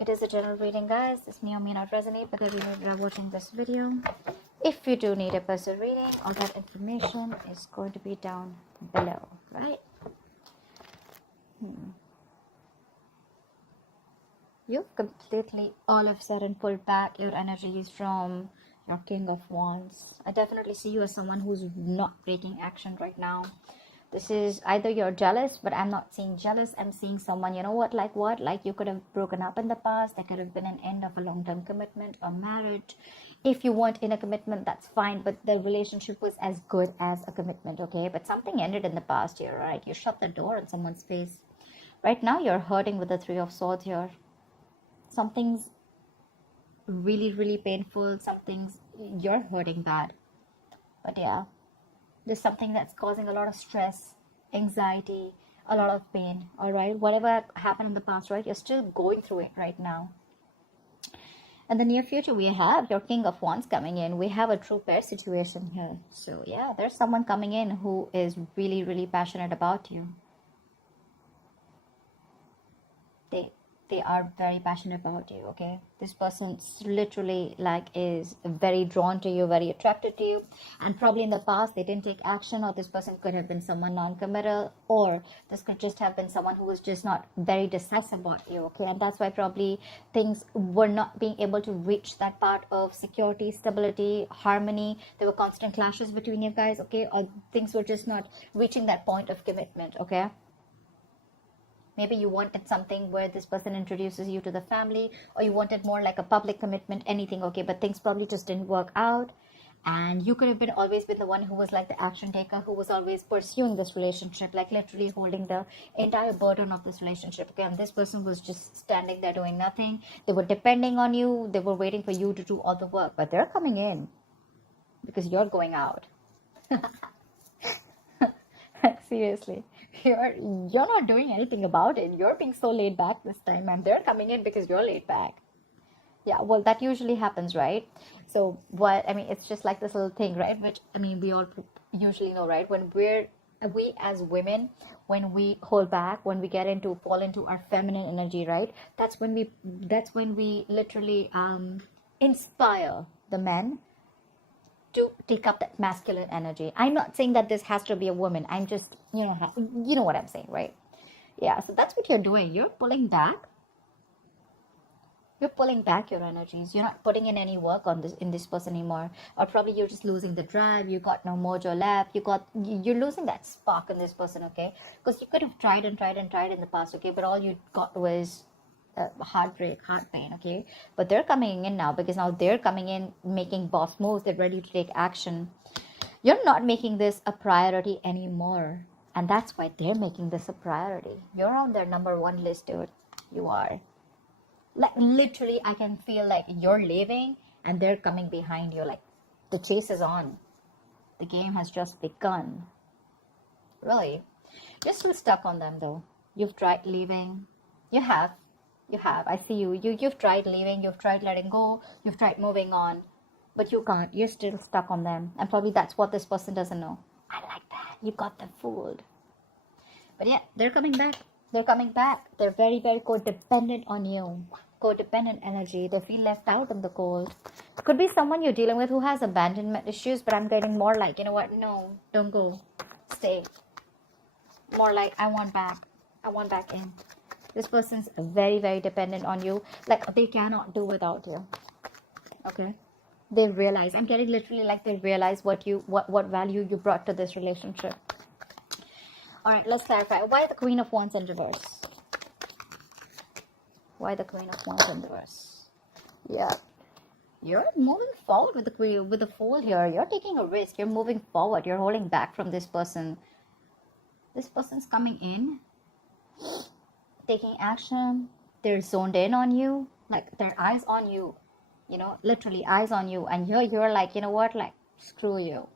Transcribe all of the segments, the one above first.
It is a general reading, guys. This may or may not resonate with the reader that are watching this video. If you do need a personal reading, all that information is going to be down below, right? You've completely, all of a sudden, pulled back your energies from your King of Wands. I definitely see you as someone who's not taking action right now. This is either you're jealous, but I'm not seeing jealous. I'm seeing someone, you know what? Like you could have broken up in the past. There could have been an end of a long-term commitment or marriage. If you weren't in a commitment, that's fine. But the relationship was as good as a commitment, okay? But something ended in the past here, right? You shut the door on someone's face. Right now, you're hurting with the Three of Swords here. Something's really, really painful. Something's, you're hurting bad. But yeah. There's something that's causing a lot of stress, anxiety, a lot of pain, all right? Whatever happened in the past, right? You're still going through it right now. In the near future, we have your King of Wands coming in. We have a true pair situation here. So, yeah, there's someone coming in who is really, really passionate about you. They are very passionate about you, okay? This person literally is very drawn to you, very attracted to you, and probably in the past they didn't take action, or this person could have been someone non-committal, or this could just have been someone who was just not very decisive about you, okay? And that's why probably things were not being able to reach that part of security, stability, harmony. There were constant clashes between you guys, okay? Or things were just not reaching that point of commitment, okay? Maybe you wanted something where this person introduces you to the family, or you wanted more like a public commitment, anything, okay? But things probably just didn't work out. And you could have been always been the one who was like the action taker, who was always pursuing this relationship, like literally holding the entire burden of this relationship, okay? And this person was just standing there doing nothing. They were depending on you. They were waiting for you to do all the work. But they're coming in because you're going out. Seriously. You're not doing anything about it. You're being so laid back this time, and they're coming in because you're laid back. Yeah, well, that usually happens, right? So it's just like this little thing, right? Which, we all usually know, right? When we as women, when we hold back, when we fall into our feminine energy, right? That's when we literally inspire the men to take up that masculine energy. I'm not saying that this has to be a woman. I'm just, you know what I'm saying, right? Yeah, so that's what you're doing. You're pulling back. You're pulling back your energies. You're not putting in any work in this person anymore. Or probably you're just losing the drive. You got no mojo left. You're losing that spark in this person, okay? Because you could have tried and tried and tried in the past, okay? But all you got was heartbreak, heart pain, okay? But they're coming in now, because now they're coming in making boss moves. They're ready to take action. You're not making this a priority anymore, and that's why they're making this a priority. You're on their number one list, dude. You are. Like, literally, I can feel like you're leaving and they're coming behind you. Like, the chase is on. The game has just begun. Really. You're still stuck on them, though. You've tried leaving. You have. I see you. You've tried leaving, you've tried letting go, you've tried moving on, but you can't. You're still stuck on them. And probably that's what this person doesn't know. I like that. You got them fooled. But yeah, they're coming back. They're coming back. They're very, very codependent on you. Codependent energy. They feel left out in the cold. Could be someone you're dealing with who has abandonment issues, but I'm getting more like, you know what? No, don't go. Stay. More like, I want back. I want back in. This person's very, very dependent on you. Like, they cannot do without you. Okay? They realize. I'm getting literally like they realize what value you brought to this relationship. Alright, let's clarify. Why the Queen of Wands in reverse? Why the Queen of Wands in reverse? Yeah. You're moving forward with the Fool here. You're taking a risk. You're moving forward. You're holding back from this person. This person's coming in, taking action. They're zoned in on you, like their eyes on you, literally eyes on you. And you're like, you know what, like, screw you,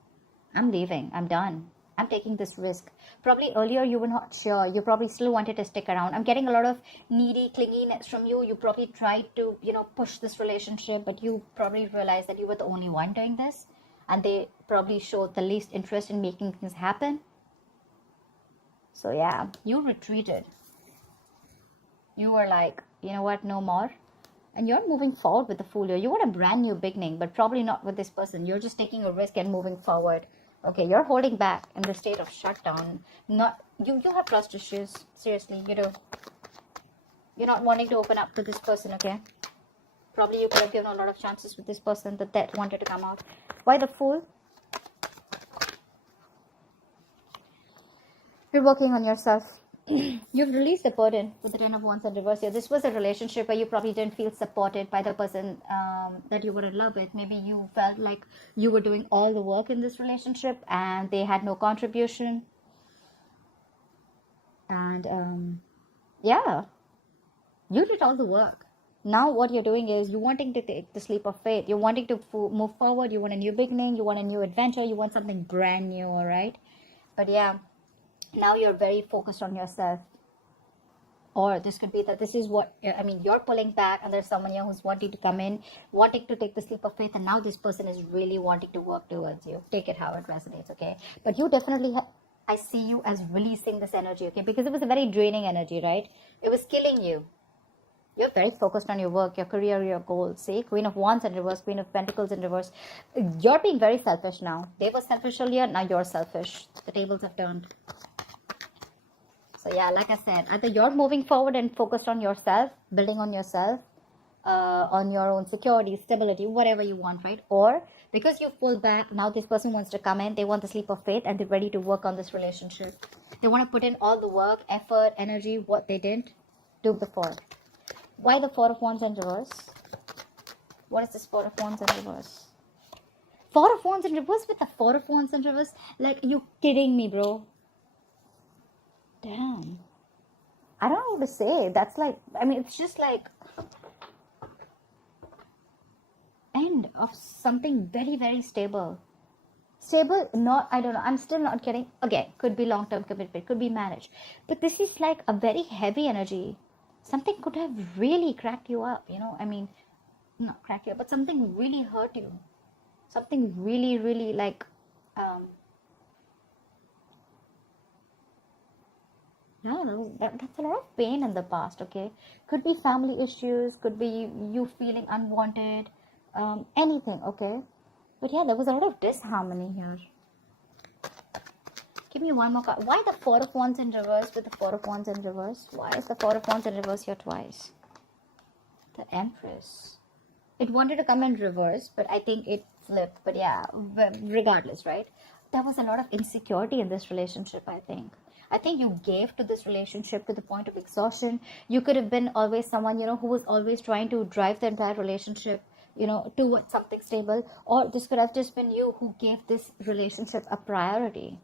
I'm leaving, I'm done, I'm taking this risk. Probably earlier you were not sure, you probably still wanted to stick around. I'm getting a lot of needy clinginess from you. You probably tried to push this relationship, but you probably realized that you were the only one doing this, and they probably showed the least interest in making things happen. So yeah, you retreated. You were like, you know what, no more. And you're moving forward with the Fool here. You want a brand new beginning, but probably not with this person. You're just taking a risk and moving forward. Okay, you're holding back in the state of shutdown. Not you have trust issues. Seriously, you do. You're not wanting to open up to this person, okay? Probably you could have given a lot of chances with this person that wanted to come out. Why the Fool? You're working on yourself. You've released the burden with the Ten of Wands in reverse here. This was a relationship where you probably didn't feel supported by the person that you were in love with. Maybe you felt like you were doing all the work in this relationship and they had no contribution. And yeah, you did all the work. Now what you're doing is you're wanting to take the leap of faith. You're wanting to move forward. You want a new beginning. You want a new adventure. You want something brand new, all right? But yeah, now you're very focused on yourself. Or this could be that this is what, I mean, you're pulling back and there's someone here who's wanting to come in, wanting to take the leap of faith, and now this person is really wanting to work towards you. Take it how it resonates, okay? But you definitely, I see you as releasing this energy, okay? Because it was a very draining energy, right? It was killing you. You're very focused on your work, your career, your goals. See, Queen of Wands in reverse, Queen of Pentacles in reverse. You're being very selfish now. They were selfish earlier, now you're selfish. The tables have turned. So yeah, like I said, either you're moving forward and focused on yourself, building on yourself, on your own security, stability, whatever you want, right? Or because you've pulled back, now this person wants to come in, they want the leap of faith and they're ready to work on this relationship. They want to put in all the work, effort, energy, what they didn't do before. Why the Four of Wands in reverse? What is this Four of Wands in reverse? Four of Wands in reverse with the Four of Wands in reverse? Like, you kidding me, bro? Damn. I don't know what to say. That's like, I mean, it's just like end of something very, very stable. Stable, not, I don't know. I'm still not getting, again, could be long-term commitment, could be marriage. But this is like a very heavy energy. Something could have really cracked you up, you know, I mean, not cracked you up, but something really hurt you. Something really, really like, no, that's a lot of pain in the past, okay? Could be family issues, could be you feeling unwanted, anything, okay? But yeah, there was a lot of disharmony here. Give me one more card. Why the Four of Wands in reverse with the Four of Wands in reverse? Why is the Four of Wands in reverse here twice? The Empress. It wanted to come in reverse, but I think it flipped. But yeah, regardless, right? There was a lot of insecurity in this relationship, I think. I think you gave to this relationship to the point of exhaustion. You could have been always someone, you know, who was always trying to drive the entire relationship, you know, towards something stable. Or this could have just been you who gave this relationship a priority.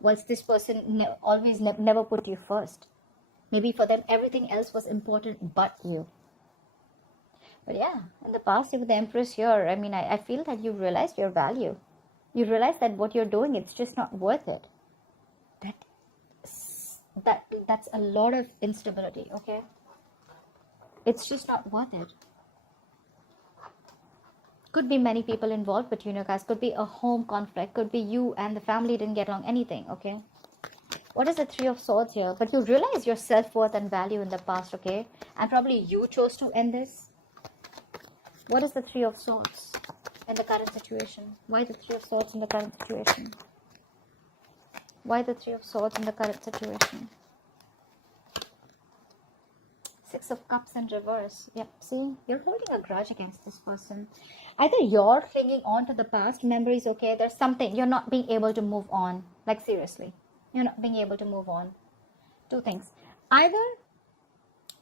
Whilst this person always never put you first. Maybe for them, everything else was important but you. But yeah, in the past, with the Empress here, I mean, I feel that you realized your value. You realize that what you're doing, it's just not worth it. That's a lot of instability, okay? It's just not worth it. Could be many people involved between you guys. Could be a home conflict. Could be you and the family didn't get along. Anything, okay? What is the Three of Swords here? But you realize your self-worth and value in the past, okay? And probably you chose to end this. What is the Three of Swords in the current situation? Why the Three of Swords in the current situation? Why the Three of Swords in the current situation? Six of Cups in reverse. Yep, see? You're holding a grudge against this person. Either you're clinging on to the past memories, okay? There's something. You're not being able to move on. Like, seriously. You're not being able to move on. Two things. Either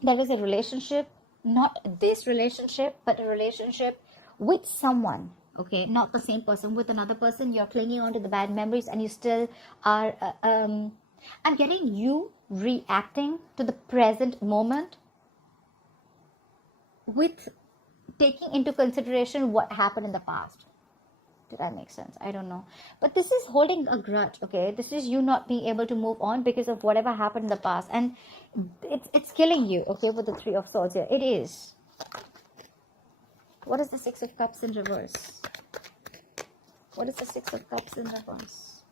there was a relationship, not this relationship, but a relationship with someone, okay? Not the same person, with another person. You're clinging on to the bad memories and you still are... I'm getting you reacting to the present moment with taking into consideration what happened in the past. Did that make sense? I don't know. But this is holding a grudge, okay? This is you not being able to move on because of whatever happened in the past. And it's killing you, okay, with the Three of Swords here. It is. What is the Six of Cups in reverse? What is the Six of Cups in reverse?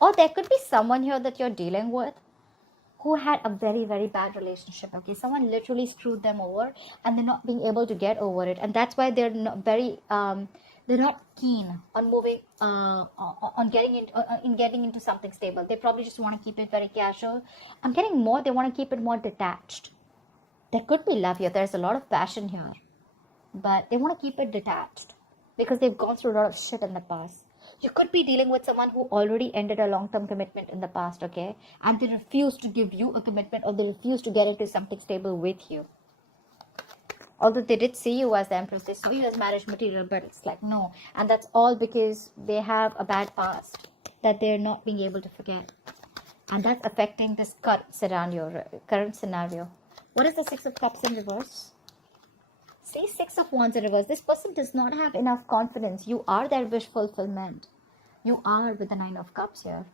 Or there could be someone here that you're dealing with. who had a very, very bad relationship, okay? Someone literally screwed them over and they're not being able to get over it. And that's why they're not they're not keen on moving, on getting into something stable. They probably just want to keep it very casual. I'm getting more, they want to keep it more detached. There could be love here. There's a lot of passion here. But they want to keep it detached because they've gone through a lot of shit in the past. You could be dealing with someone who already ended a long-term commitment in the past, okay? And they refuse to give you a commitment, or they refuse to get into something stable with you. Although they did see you as the Empress, they saw you as marriage material, but it's like, no. And that's all because they have a bad past that they're not being able to forget. And that's affecting this current scenario. What is the Six of Cups in reverse? See, Six of Wands in reverse. This person does not have enough confidence. You are their wish fulfillment. You are with the Nine of Cups here.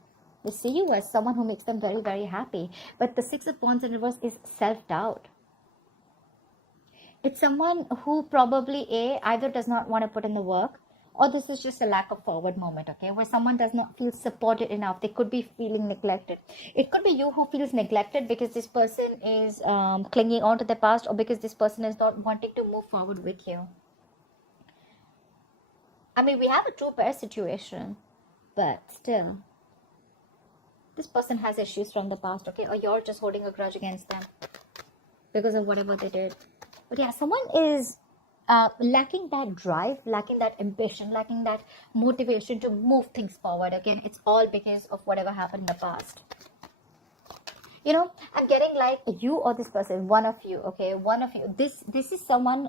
They see you as someone who makes them very, very happy. But the Six of Wands in reverse is self-doubt. It's someone who probably either does not want to put in the work, or this is just a lack of forward moment, okay, where someone does not feel supported enough. They could be feeling neglected. It could be you who feels neglected because this person is clinging on to the past, or because this person is not wanting to move forward with you. I mean, we have a two pair situation, but still, this person has issues from the past, okay, or you're just holding a grudge against them because of whatever they did. But yeah, someone is lacking that drive, lacking that ambition, lacking that motivation to move things forward. Again, it's all because of whatever happened in the past. You know, I'm getting like you or this person, one of you, okay, one of you. This is someone,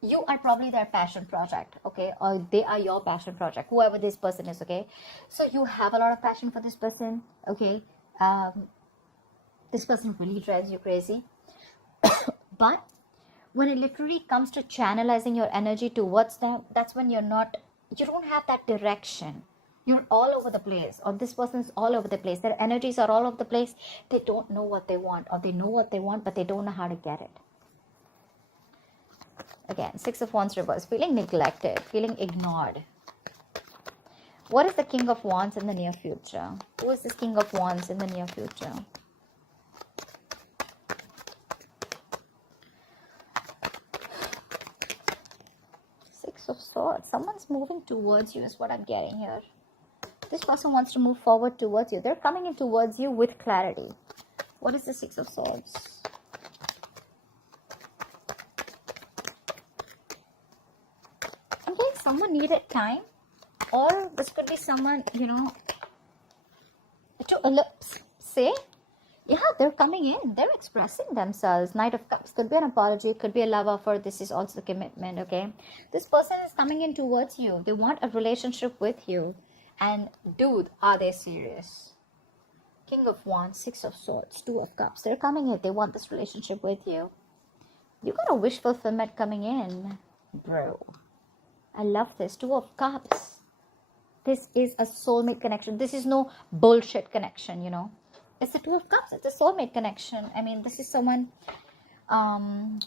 you are probably their passion project, okay, or they are your passion project, whoever this person is, okay. So you have a lot of passion for this person, okay. This person really drives you crazy. But when it literally comes to channelizing your energy towards them, that's when you don't have that direction. You're all over the place, or this person's all over the place. Their energies are all over the place. They don't know what they want, or they know what they want, but they don't know how to get it. Again, Six of Wands reverse, feeling neglected, feeling ignored. What is the King of Wands in the near future? Who is this King of Wands in the near future? Of Swords. Someone's moving towards you is what I'm getting here. This person wants to move forward towards you. They're coming in towards you with clarity. What is the Six of Swords? Okay, someone needed time, or this could be someone, you know, to say, yeah, they're coming in, they're expressing themselves. Knight of Cups could be an apology, could be a love offer. This is also commitment, okay? This person is coming in towards you. They want a relationship with you. And dude, are they serious? King of Wands, Six of Swords, Two of Cups. They're coming in. They want this relationship with you. You got a wish fulfillment coming in, bro. I love this. Two of Cups. This is a soulmate connection. This is no bullshit connection, you know. It's the Two of Cups. It's a soulmate connection. I mean, this is someone I'm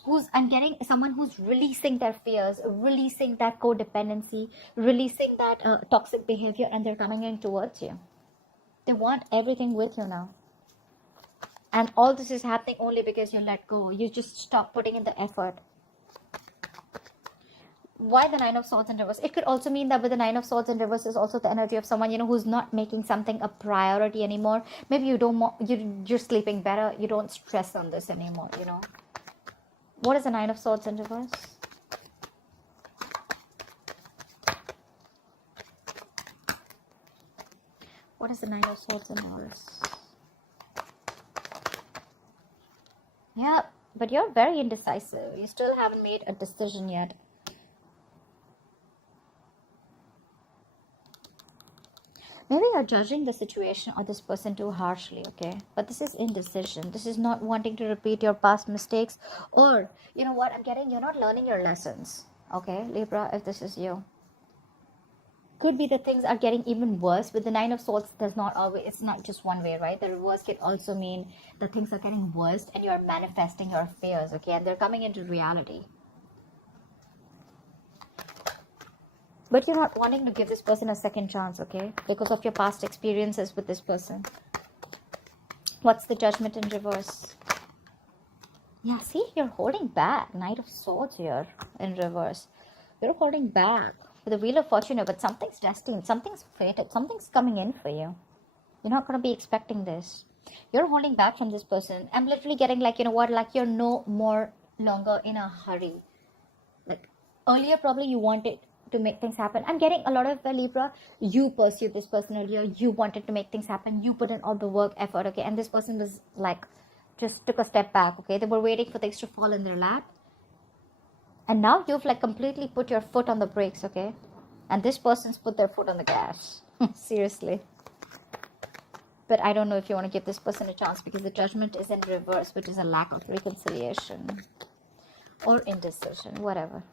getting someone who's releasing their fears, releasing that codependency, releasing that toxic behavior, and they're coming in towards you. They want everything with you now. And all this is happening only because you let go. You just stop putting in the effort. Why the Nine of Swords in reverse? It could also mean that with the Nine of Swords in reverse is also the energy of someone, you know, who's not making something a priority anymore. Maybe you're sleeping better. You don't stress on this anymore, you know. What is the Nine of Swords in reverse? What is the Nine of Swords in reverse? Yeah, but you're very indecisive. You still haven't made a decision yet. Maybe you're judging the situation or this person too harshly, okay? But this is indecision. This is not wanting to repeat your past mistakes. Or, you know what I'm getting? You're not learning your lessons, okay? Libra, if this is you. Could be that things are getting even worse. With the Nine of Swords, it's not just one way, right? The reverse could also mean that things are getting worse and you're manifesting your fears, okay? And they're coming into reality. But you're not wanting to give this person a second chance, okay? Because of your past experiences with this person. What's the Judgment in reverse? Yeah, see, you're holding back. Knight of Swords here in reverse. You're holding back with the Wheel of Fortune here, but something's destined, something's fated, something's coming in for you. You're not going to be expecting this. You're holding back from this person. I'm literally getting like, you know what, like you're no more longer in a hurry. Like earlier, probably you wanted to make things happen. I'm getting a lot of Libra. You pursued this person earlier. You wanted to make things happen. You put in all the work, effort, okay? And this person was like, just took a step back, okay? They were waiting for things to fall in their lap. And now you've like completely put your foot on the brakes, okay? And this person's put their foot on the gas. Seriously. But I don't know if you want to give this person a chance because the Judgment is in reverse, which is a lack of reconciliation or indecision, whatever.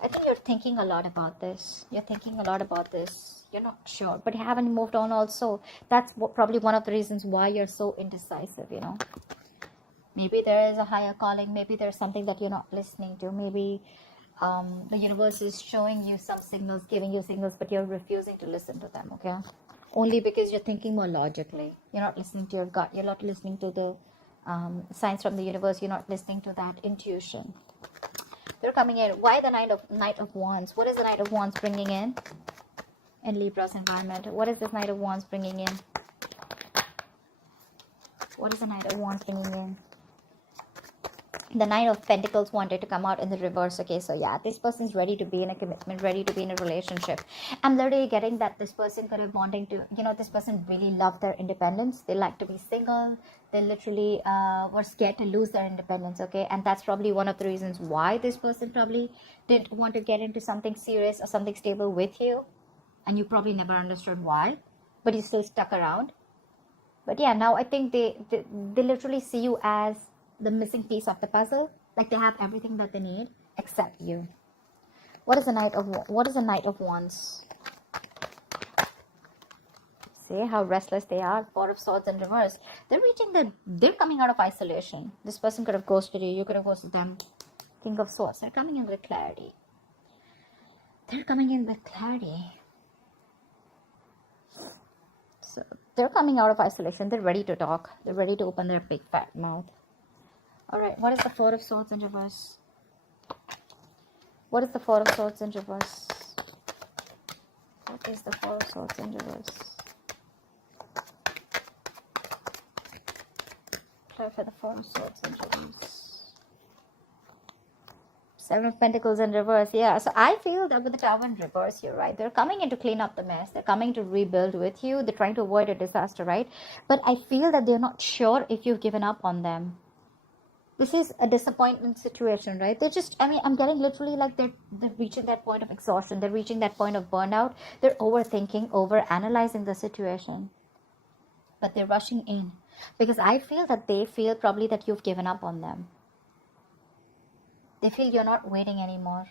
I think you're thinking a lot about this. You're thinking a lot about this. You're not sure, but you haven't moved on also. That's probably one of the reasons why you're so indecisive, you know. Maybe there is a higher calling. Maybe there's something that you're not listening to. Maybe the universe is showing you some signals, giving you signals, but you're refusing to listen to them, okay? Only because you're thinking more logically. You're not listening to your gut. You're not listening to the signs from the universe. You're not listening to that intuition. They're coming in. Why the Knight of Wands? What is the Knight of Wands bringing in Libra's environment? What is this Knight of Wands bringing in? What is the Knight of Wands bringing in? The Knight of Pentacles wanted to come out in the reverse. Okay, so yeah, this person is ready to be in a commitment, ready to be in a relationship. I'm literally getting that this person could have wanting to, you know, this person really loved their independence. They like to be single. They literally were scared to lose their independence, okay? And that's probably one of the reasons why this person probably didn't want to get into something serious or something stable with you. And you probably never understood why, but you still stuck around. But yeah, now I think they literally see you as the missing piece of the puzzle. Like they have everything that they need except you. What is the Knight of Wands? See how restless they are. Four of Swords in reverse. They're coming out of isolation. This person could have ghosted you. You could have ghosted them. King of Swords. They're coming in with clarity. They're coming in with clarity. So they're coming out of isolation. They're ready to talk. They're ready to open their big fat mouth. Alright, what is the Four of Swords in reverse? What is the Four of Swords in reverse? What is the Four of Swords in reverse? Clarify the Four of Swords in reverse. Seven of Pentacles in reverse. Yeah, so I feel that with the Tower in reverse, you're right. They're coming in to clean up the mess. They're coming to rebuild with you. They're trying to avoid a disaster, right? But I feel that they're not sure if you've given up on them. This is a disappointment situation, right? They're just, I mean, I'm getting literally like they're reaching that point of exhaustion. They're reaching that point of burnout. They're overthinking, overanalyzing the situation. But they're rushing in. Because I feel that they feel probably that you've given up on them. They feel you're not waiting anymore.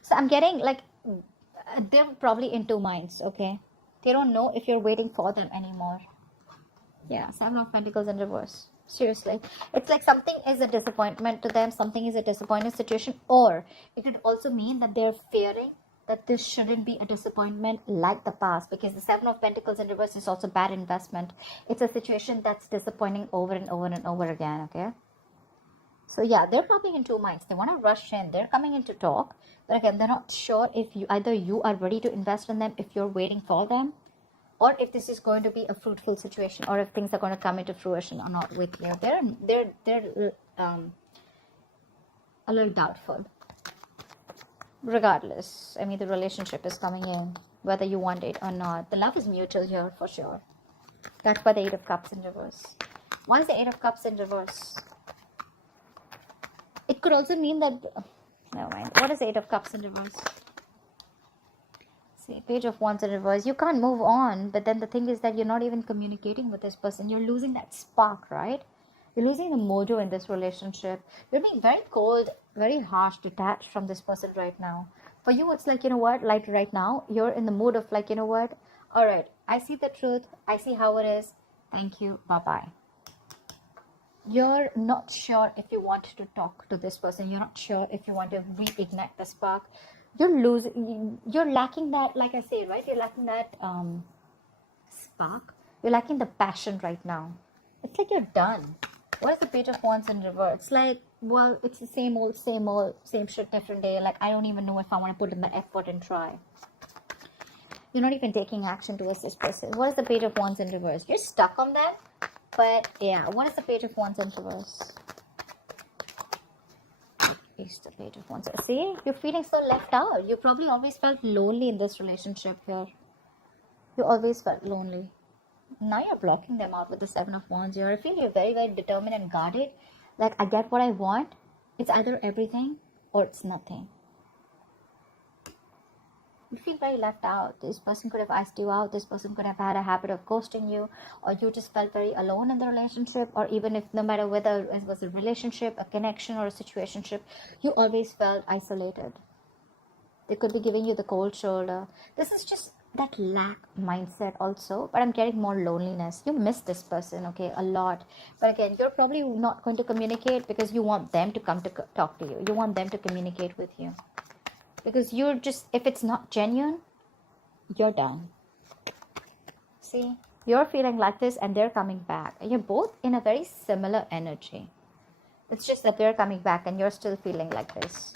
So I'm getting like, they're probably in two minds, okay? They don't know if you're waiting for them anymore. Yeah, Seven of Pentacles in reverse. Seriously. It's like something is a disappointment to them. Something is a disappointing situation. Or it could also mean that they're fearing that this shouldn't be a disappointment like the past. Because the Seven of Pentacles in reverse is also bad investment. It's a situation that's disappointing over and over and over again, okay? So yeah, they're probably in two minds. They want to rush in. They're coming in to talk. But again, they're not sure if either you are ready to invest in them, if you're waiting for them. Or if this is going to be a fruitful situation, or if things are going to come into fruition or not with you. They're a little doubtful. Regardless, I mean, the relationship is coming in, whether you want it or not. The love is mutual here for sure. That's why the Eight of Cups in reverse. Why is the Eight of Cups in reverse? It could also mean that... Never mind. What is the Eight of Cups in reverse? See, Page of Wands in reverse. You can't move on, but then the thing is that you're not even communicating with this person. You're losing that spark, right? You're losing the mojo in this relationship. You're being very cold, very harsh, detached from this person right now. For you, it's like, you know what? Like right now, you're in the mood of like, you know what? All right, I see the truth. I see how it is. Thank you. Bye-bye. You're not sure if you want to talk to this person. You're not sure if you want to reignite the spark. You're lacking that, like I say, right? You're lacking that spark. You're lacking the passion right now. It's like you're done. What is the Page of Wands in reverse? It's like, well, it's the same old, same shit, different day. Like, I don't even know if I want to put in the effort and try. You're not even taking action towards this person. What is the Page of Wands in reverse? You're stuck on that. But yeah, what is the Page of Wands in reverse? Is the Page of Wands. See, you're feeling so left out. You probably always felt lonely in this relationship here. You always felt lonely. Now you're blocking them out with the Seven of Wands here. I feel you're very, very determined and guarded. Like, I get what I want. It's either everything or it's nothing. You feel very left out. This person could have asked you out. This person could have had a habit of ghosting you, or you just felt very alone in the relationship, or even if no matter whether it was a relationship, a connection, or a situationship, you always felt isolated. They could be giving you the cold shoulder. This is just that lack mindset also, but I'm getting more loneliness. You miss this person, okay, a lot. But again, you're probably not going to communicate because you want them to come to talk to you. You want them to communicate with you. Because you're just, if it's not genuine, you're done. See, you're feeling like this and they're coming back. And you're both in a very similar energy. It's just that they're coming back and you're still feeling like this.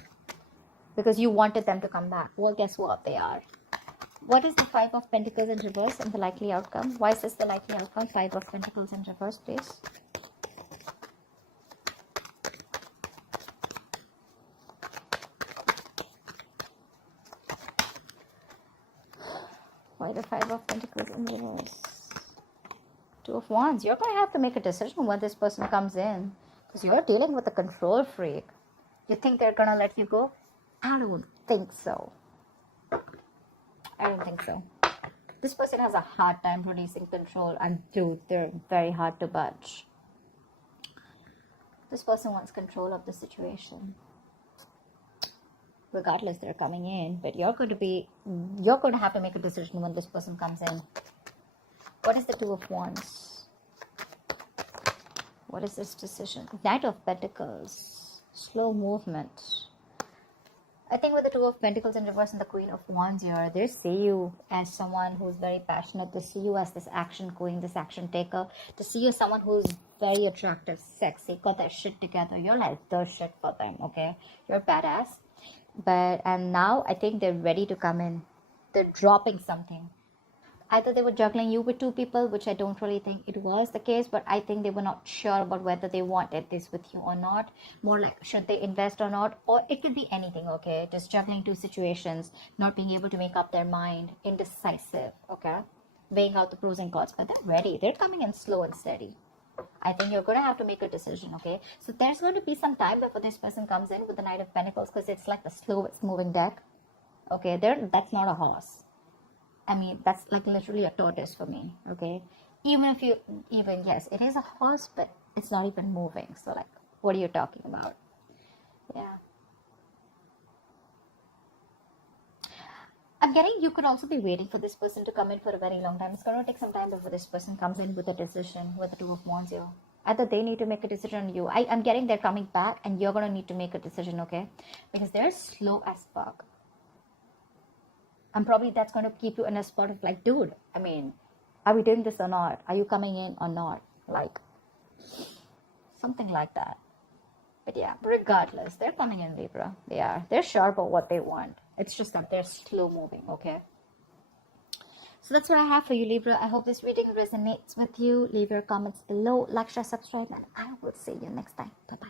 Because you wanted them to come back. Well, guess what? They are. What is the Five of Pentacles in reverse and the likely outcome? Why is this the likely outcome? Five of Pentacles in reverse, please. Why the Five of Pentacles in reverse? Two of Wands. You're going to have to make a decision when this person comes in. Because you're dealing with a control freak. You think they're going to let you go? I don't think so. I don't think so. This person has a hard time releasing control. And dude, they're very hard to budge. This person wants control of the situation. Regardless, they're coming in, but you're going to have to make a decision when this person comes in. What is the Two of Wands? What is this decision? Knight of Pentacles. Slow movement. I think with the Two of Pentacles in reverse and the Queen of Wands here, they see you as someone who's very passionate. They see you as this action queen, this action taker. They see you as someone who's very attractive, sexy, got their shit together. You're like the shit for them, okay? You're badass. And now I think they're ready to come in. They're dropping something. Either they were juggling you with two people, which I don't really think it was the case, but I think they were not sure about whether they wanted this with you or not. More like, should they invest or not? Or it could be anything, okay? Just juggling two situations, not being able to make up their mind, indecisive, okay? Weighing out the pros and cons, but they're ready. They're coming in slow and steady. I think you're going to have to make a decision, okay? So there's going to be some time before this person comes in with the Knight of Pentacles, because it's like the slowest moving deck. Okay, that's not a horse. I mean, that's like literally a tortoise for me, okay? Yes, it is a horse, but it's not even moving. So like, what are you talking about? Yeah. I'm getting you could also be waiting for this person to come in for a very long time. It's going to take some time before this person comes in with a decision, with the Two of Wands here. Either they need to make a decision on you. I'm getting they're coming back and you're going to need to make a decision, okay? Because they're slow as fuck. And probably that's going to keep you in a spot of like, dude, I mean, are we doing this or not? Are you coming in or not? Like, something like that. But yeah, regardless, they're coming in, Libra. They are. They're sure about what they want. It's just that they're slow moving, okay? So that's what I have for you, Libra. I hope this reading resonates with you. Leave your comments below, like, share, subscribe, and I will see you next time. Bye-bye.